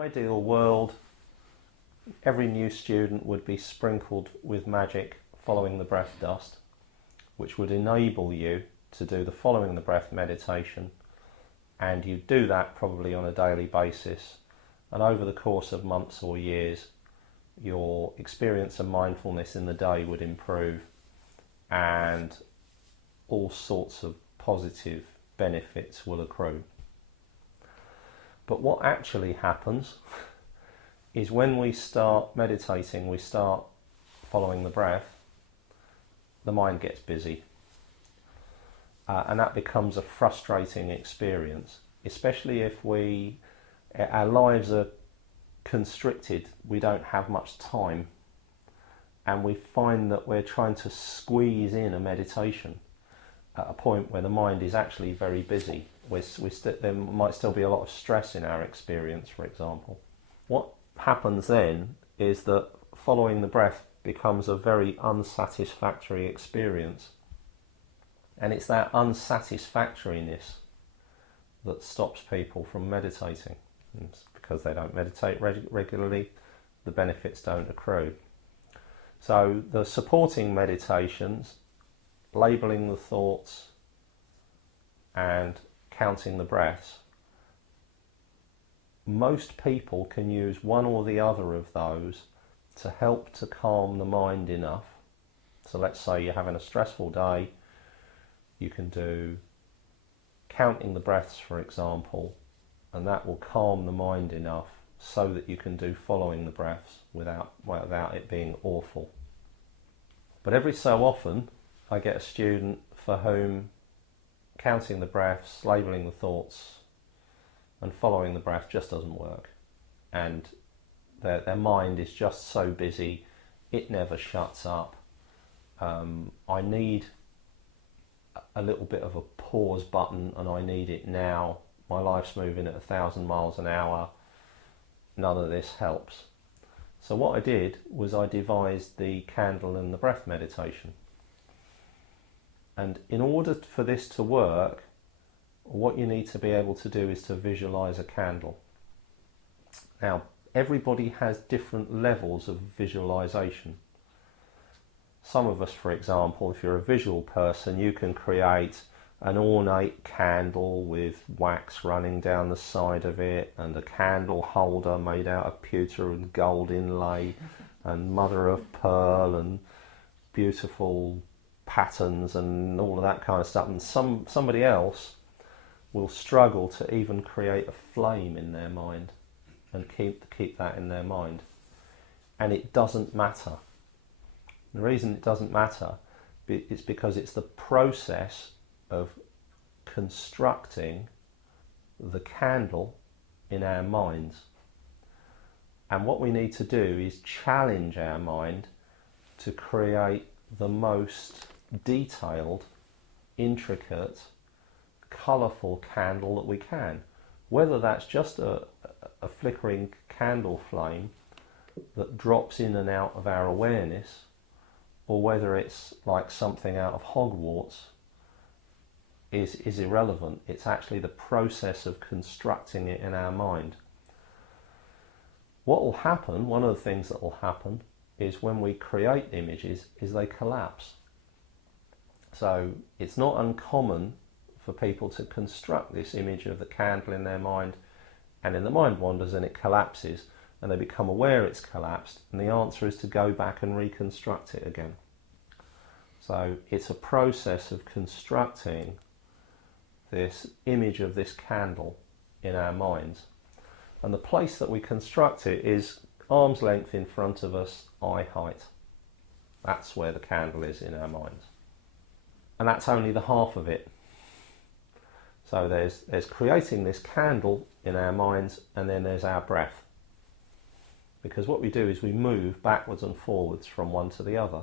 Ideal world, every new student would be sprinkled with magic following the breath dust, which would enable you to do the following the breath meditation, and you do that probably on a daily basis, and over the course of months or years your experience of mindfulness in the day would improve and all sorts of positive benefits will accrue. But what actually happens is when we start meditating, we start following the breath, the mind gets busy. And that becomes a frustrating experience, especially if our lives are constricted, we don't have much time, and we find that we're trying to squeeze in a meditation at a point where the mind is actually very busy. There might still be a lot of stress in our experience, for example. What happens then is that following the breath becomes a very unsatisfactory experience. And it's that unsatisfactoriness that stops people from meditating. It's because they don't meditate regularly, the benefits don't accrue. So the supporting meditations, labelling the thoughts and counting the breaths, most people can use one or the other of those to help to calm the mind enough. So let's say you're having a stressful day, you can do counting the breaths, for example, and that will calm the mind enough so that you can do following the breaths without it being awful. But every so often I get a student for whom counting the breaths, labelling the thoughts and following the breath just doesn't work, and their mind is just so busy, it never shuts up. I need a little bit of a pause button and I need it now. My life's moving at 1,000 miles an hour. None of this helps. So what I did was I devised the candle and the breath meditation. And in order for this to work, what you need to be able to do is to visualize a candle. Now, everybody has different levels of visualization. Some of us, for example, if you're a visual person, you can create an ornate candle with wax running down the side of it and a candle holder made out of pewter and gold inlay and mother of pearl and beautiful patterns and all of that kind of stuff. And somebody else will struggle to even create a flame in their mind and keep that in their mind. And it doesn't matter. The reason it doesn't matter is because it's the process of constructing the candle in our minds. And what we need to do is challenge our mind to create the most detailed, intricate, colourful candle that we can. Whether that's just a flickering candle flame that drops in and out of our awareness, or whether it's like something out of Hogwarts, is irrelevant. It's actually the process of constructing it in our mind. What will happen, one of the things that will happen, is when we create images, is they collapse. So it's not uncommon for people to construct this image of the candle in their mind, and then the mind wanders and it collapses, and they become aware it's collapsed, and the answer is to go back and reconstruct it again. So it's a process of constructing this image of this candle in our minds. And the place that we construct it is arm's length in front of us, eye height. That's where the candle is in our minds. And that's only the half of it. So there's creating this candle in our minds, and then there's our breath. Because what we do is we move backwards and forwards from one to the other.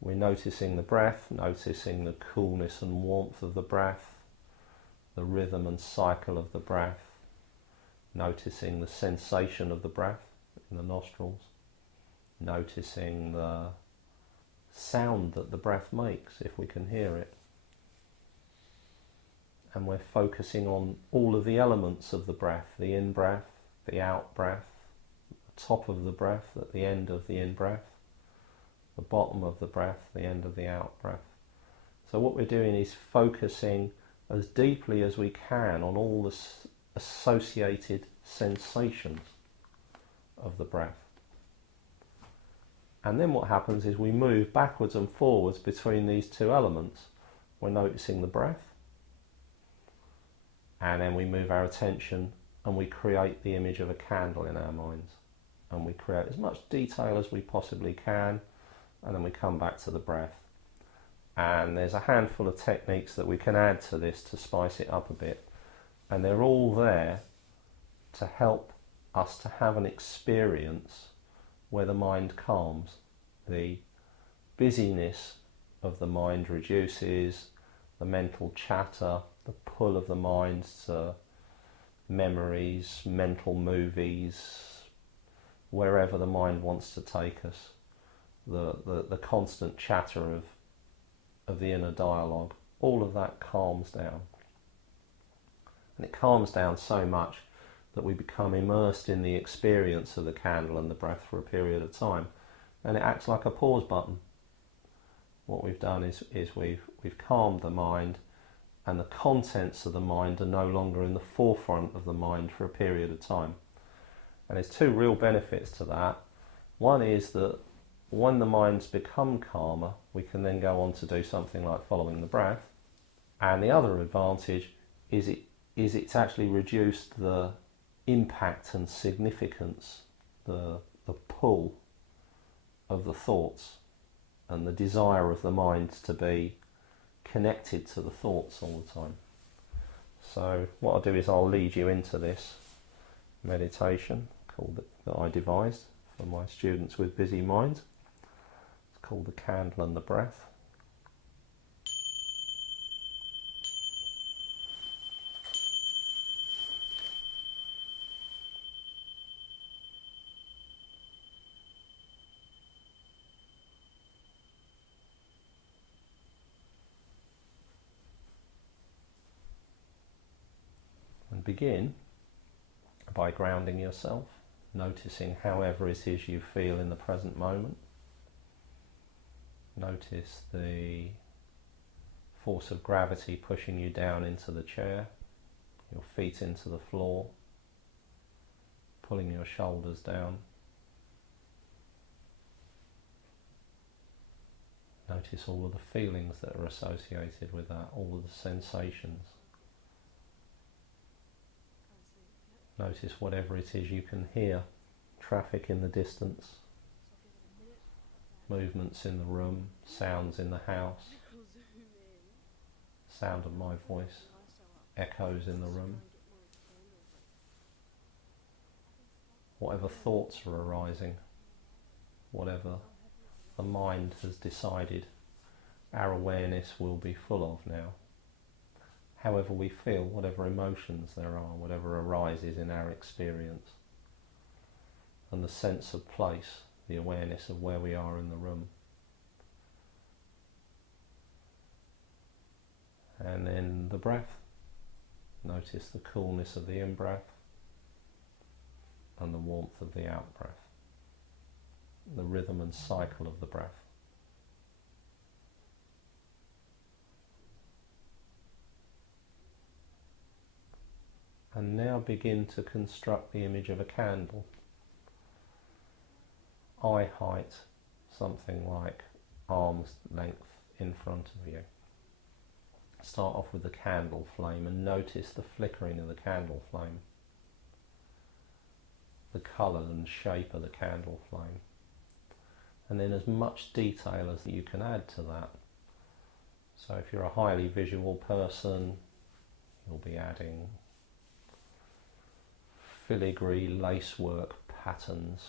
We're noticing the breath, noticing the coolness and warmth of the breath, the rhythm and cycle of the breath, noticing the sensation of the breath in the nostrils, noticing the sound that the breath makes if we can hear it. And we're focusing on all of the elements of the breath, the in-breath, the out breath, the top of the breath at the end of the in breath, the bottom of the breath, the end of the out breath. So what we're doing is focusing as deeply as we can on all the associated sensations of the breath. And then what happens is we move backwards and forwards between these two elements. We're noticing the breath, and then we move our attention and we create the image of a candle in our minds. And we create as much detail as we possibly can, and then we come back to the breath. And there's a handful of techniques that we can add to this to spice it up a bit. And they're all there to help us to have an experience where the mind calms. The busyness of the mind reduces, the mental chatter, the pull of the mind to memories, mental movies, wherever the mind wants to take us, the constant chatter of the inner dialogue, all of that calms down. And it calms down so much that we become immersed in the experience of the candle and the breath for a period of time, and it acts like a pause button. What we've done is we've calmed the mind, and the contents of the mind are no longer in the forefront of the mind for a period of time. And there's two real benefits to that. One is that when the mind's become calmer, we can then go on to do something like following the breath. And the other advantage is it's actually reduced the impact and significance, the pull of the thoughts and the desire of the mind to be connected to the thoughts all the time. So what I'll do is I'll lead you into this meditation that I devised for my students with busy minds. It's called the candle and the breath. And begin by grounding yourself, noticing however it is you feel in the present moment. Notice the force of gravity pushing you down into the chair, your feet into the floor, pulling your shoulders down. Notice all of the feelings that are associated with that, all of the sensations. Notice whatever it is you can hear, traffic in the distance, movements in the room, sounds in the house, sound of my voice, echoes in the room. Whatever thoughts are arising, whatever the mind has decided our awareness will be full of now. However we feel, whatever emotions there are, whatever arises in our experience, and the sense of place, the awareness of where we are in the room. And then the breath. Notice the coolness of the in-breath and the warmth of the out-breath, the rhythm and cycle of the breath. And now begin to construct the image of a candle. Eye height, something like arm's length in front of you. Start off with the candle flame and notice the flickering of the candle flame, the colour and shape of the candle flame, and then as much detail as you can add to that. So if you're a highly visual person, you'll be adding filigree lacework patterns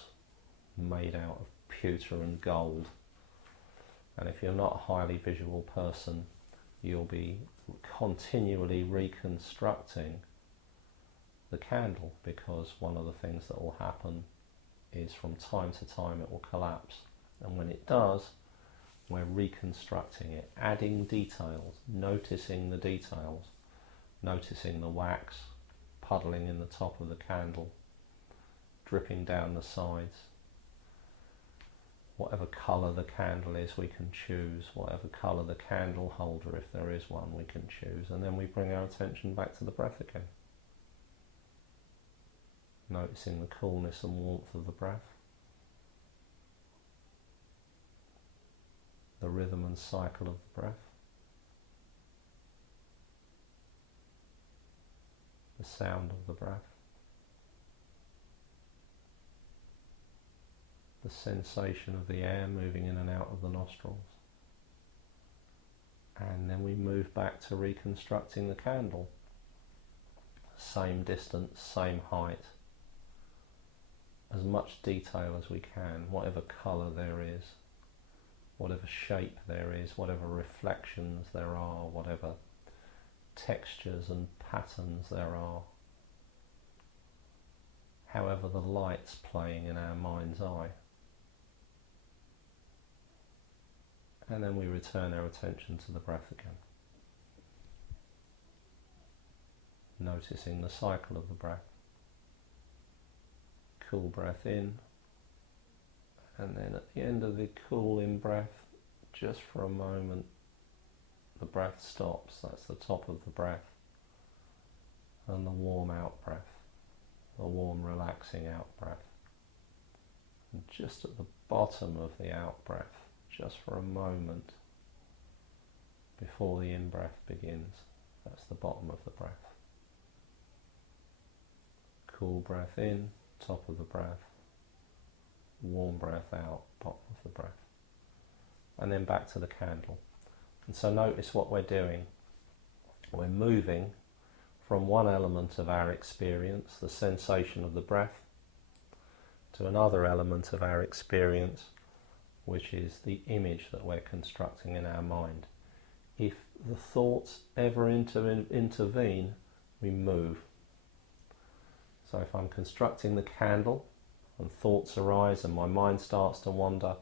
made out of pewter and gold. And if you're not a highly visual person, you'll be continually reconstructing the candle, because one of the things that will happen is from time to time it will collapse, and when it does, we're reconstructing it, adding details, noticing the details, noticing the wax puddling in the top of the candle, dripping down the sides. Whatever colour the candle is, we can choose. Whatever colour the candle holder, if there is one, we can choose. And then we bring our attention back to the breath again. Noticing the coolness and warmth of the breath. The rhythm and cycle of the breath. The sound of the breath. The sensation of the air moving in and out of the nostrils. And then we move back to reconstructing the candle. Same distance, same height. As much detail as we can, whatever colour there is, whatever shape there is, whatever reflections there are, whatever textures and patterns there are. However the light's playing in our mind's eye. And then we return our attention to the breath again. Noticing the cycle of the breath. Cool breath in, and then at the end of the cool in breath, just for a moment, the breath stops. That's the top of the breath. And the warm out breath, the warm relaxing out breath. And just at the bottom of the out breath, just for a moment before the in-breath begins. That's the bottom of the breath. Cool breath in, top of the breath. Warm breath out, bottom of the breath. And then back to the candle. And so notice what we're doing. We're moving from one element of our experience, the sensation of the breath, to another element of our experience, which is the image that we're constructing in our mind. If the thoughts ever intervene, we move. So if I'm constructing the candle and thoughts arise and my mind starts to wander,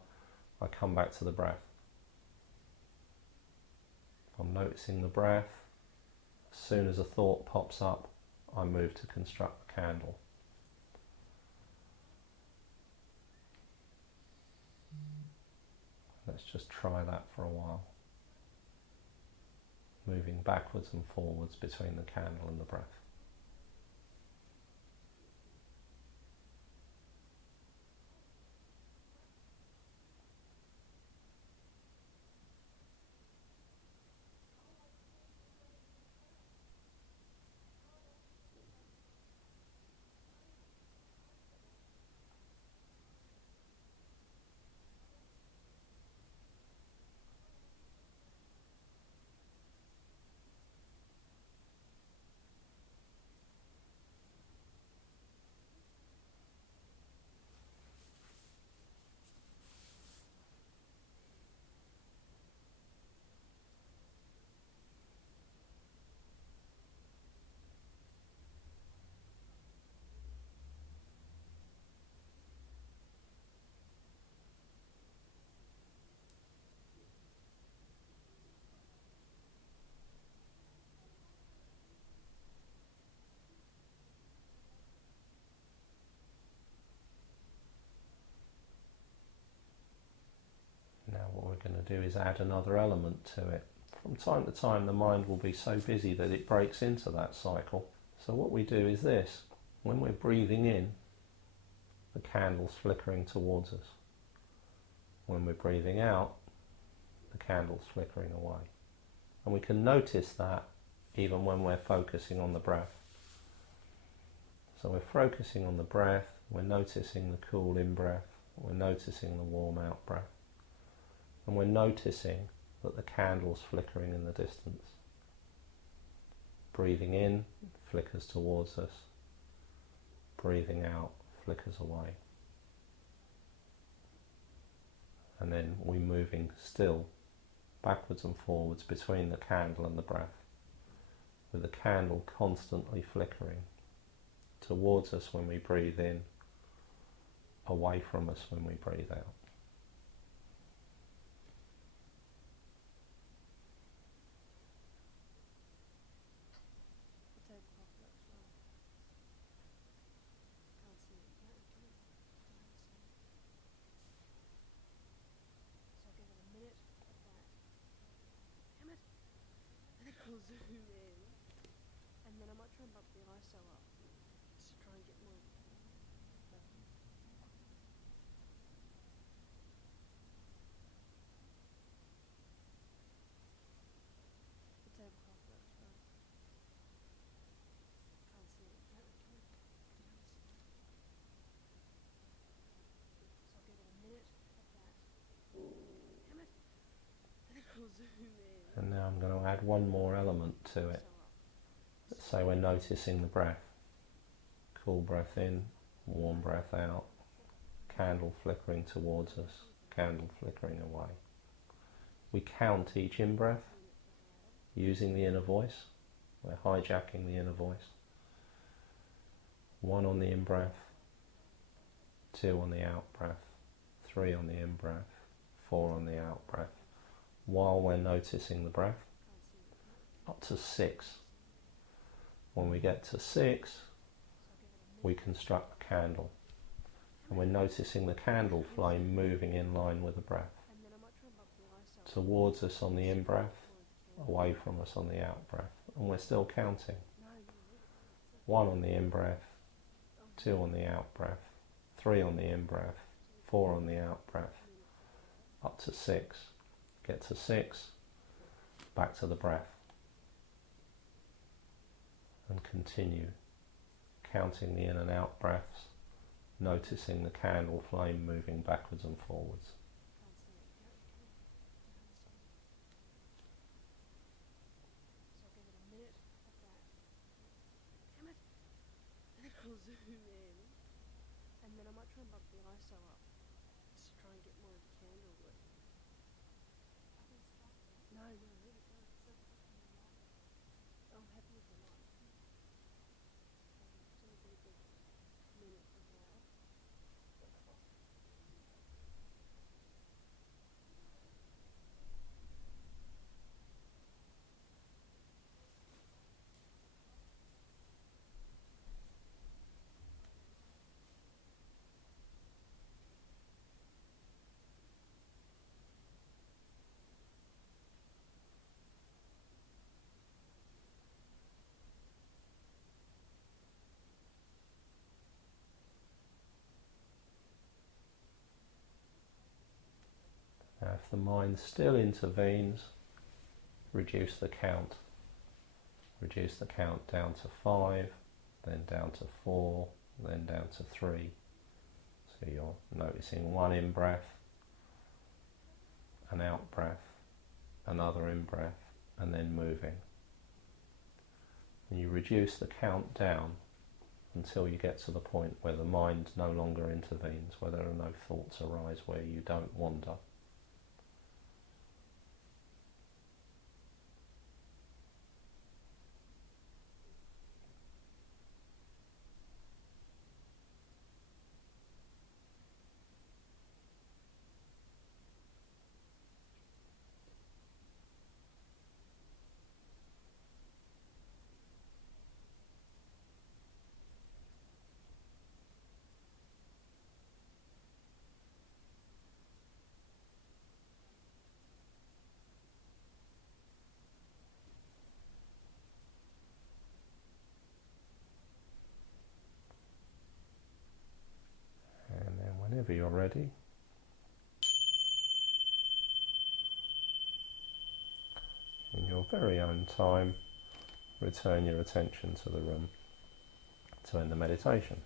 I come back to the breath. If I'm noticing the breath, as soon as a thought pops up, I move to construct the candle. Let's just try that for a while. Moving backwards and forwards between the candle and the breath. Now what we're going to do is add another element to it. From time to time the mind will be so busy that it breaks into that cycle. So what we do is this. When we're breathing in, the candle's flickering towards us. When we're breathing out, the candle's flickering away. And we can notice that even when we're focusing on the breath. So we're focusing on the breath, we're noticing the cool in-breath, we're noticing the warm out-breath. And we're noticing that the candle's flickering in the distance. Breathing in, flickers towards us. Breathing out, flickers away. And then we're moving still, backwards and forwards between the candle and the breath, with the candle constantly flickering towards us when we breathe in, away from us when we breathe out. And now I'm going to add one more element to it. Let's say we're noticing the breath. Cool breath in, warm breath out, candle flickering towards us, candle flickering away. We count each in-breath using the inner voice. We're hijacking the inner voice. 1 on the in-breath, 2 on the out-breath, 3 on the in-breath, 4 on the out-breath, while we're noticing the breath, up to 6. When we get to 6, we construct a candle, and we're noticing the candle flame moving in line with the breath, towards us on the in-breath, away from us on the out-breath, and we're still counting. 1 on the in-breath, 2 on the out-breath, 3 on the in-breath, 4 on the out-breath, up to 6. Get to 6, back to the breath, and continue counting the in and out breaths, noticing the candle flame moving backwards and forwards. Now if the mind still intervenes, reduce the count. Reduce the count down to 5, then down to 4, then down to 3. So you're noticing 1 in-breath, an out-breath, another in-breath, and then moving. And you reduce the count down until you get to the point where the mind no longer intervenes, where there are no thoughts arise, where you don't wander. And then whenever you're ready, in your very own time, return your attention to the room to end the meditation.